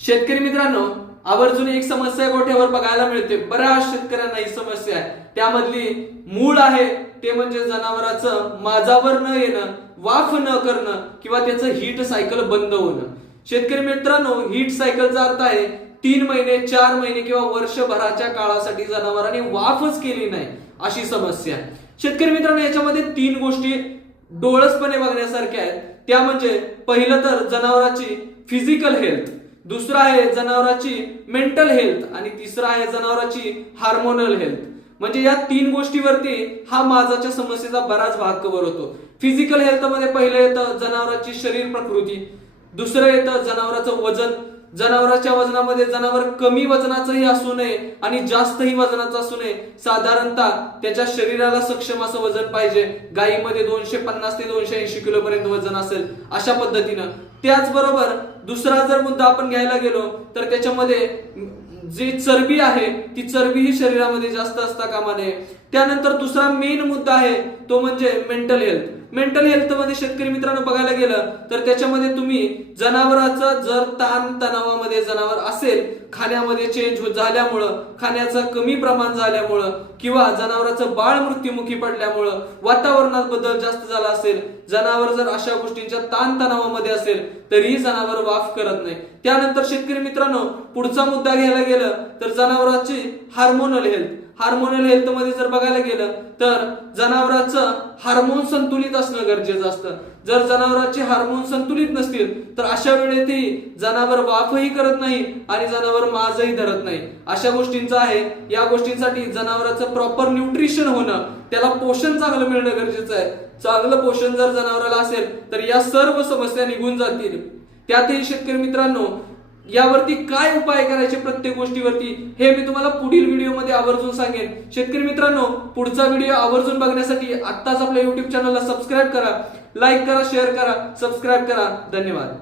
शेतकरी मित्रांनो आवर्जून एक समस्या गोठ्यावर बघायला मिळते. बऱ्याच शेतकऱ्यांना ही समस्या आहे. त्यामधली मूळ आहे ते म्हणजे जनावराचं माझावर न येणं वाफ न करणं किंवा त्याचं हीट सायकल बंद होणं. शेतकरी मित्रांनो हीट सायकलचा अर्थ आहे तीन महिने चार महिने किंवा वर्षभराच्या काळासाठी जनावरांनी वाफच केली नाही अशी समस्या आहे. शेतकरी मित्रांनो याच्यामध्ये तीन गोष्टी डोळसपणे बघण्यासारख्या आहेत. त्या म्हणजे पहिलं तर जनावरांची फिजिकल हेल्थ दुसरं आहे जनावराची मेंटल हेल्थ आणि तिसरं आहे जनावराची हार्मोनल हेल्थ म्हणजे या तीन गोष्टीवरती हा माझाच्या समस्येचा बराच भाग कव्हर होतो. फिजिकल हेल्थमध्ये पहिलं येतं जनावराची शरीर प्रकृती. दुसरं येतं जनावराचं वजन. जनावराच्या वजनामध्ये जनावर कमी वजनाचंही असू नये आणि जास्तही वजनाचं असू नये. साधारणतः त्याच्या शरीराला सक्षम असं वजन पाहिजे. गायीमध्ये दोनशे पन्नास ते दोनशे ऐंशी किलोपर्यंत वजन असेल अशा पद्धतीनं. त्याचबरोबर दुसरा जर मुद्दा आपण घ्यायला गेलो तर त्याच्यामध्ये जी चरबी आहे ती चरबी ही शरीरामध्ये जास्त असता कामा नये. त्यानंतर दुसरा मेन मुद्दा आहे तो म्हणजे मेंटल हेल्थ मेंटल हेल्थमध्ये शेतकरी मित्रांनो बघायला गेलं तर त्याच्यामध्ये तुम्ही जनावराचं जर ताण तणावामध्ये जनावर असेल खाण्यामध्ये चेंज हो- झाल्यामुळं खाण्याचं कमी प्रमाण झाल्यामुळं किंवा जनावराचं बाळ मृत्युमुखी पडल्यामुळं वातावरणात बदल जास्त झाला असेल जनावर जर अशा गोष्टींच्या ताणतणावामध्ये असेल तरीही जनावर वाफ करत नाही. त्यानंतर शेतकरी मित्रांनो पुढचा मुद्दा घ्यायला गेलं तर जनावरांची हार्मोनल हेल्थ हार्मोनल हेल्थमध्ये जर बघायला गेलं तर जनावरांचं हार्मोन संतुलित असणं गरजेचं असतं. जर जनावरांचे हार्मोन संतुलित नसतील तर अशा वेळेतही जनावर वाफही करत नाही आणि जनावर माजही धरत नाही. अशा गोष्टींचं आहे. या गोष्टींसाठी जनावरांचं प्रॉपर न्यूट्रिशन होणं त्याला पोषण चांगलं मिळणं गरजेचं आहे. चांगलं पोषण जर जनावराला असेल तर या सर्व समस्या निघून जातील. त्यातही शेतकरी मित्रांनो यावरती काय उपाय करायचे प्रत्येक गोष्टीवरती हे मी तुम्हाला पुढील व्हिडिओमध्ये आवर्जून सांगेन. शेतकरी मित्रांनो पुढचा व्हिडिओ आवर्जून बघण्यासाठी आत्ताच आपल्या युट्यूब चॅनलला सबस्क्राईब करा लाईक करा शेअर करा सबस्क्राईब करा. धन्यवाद.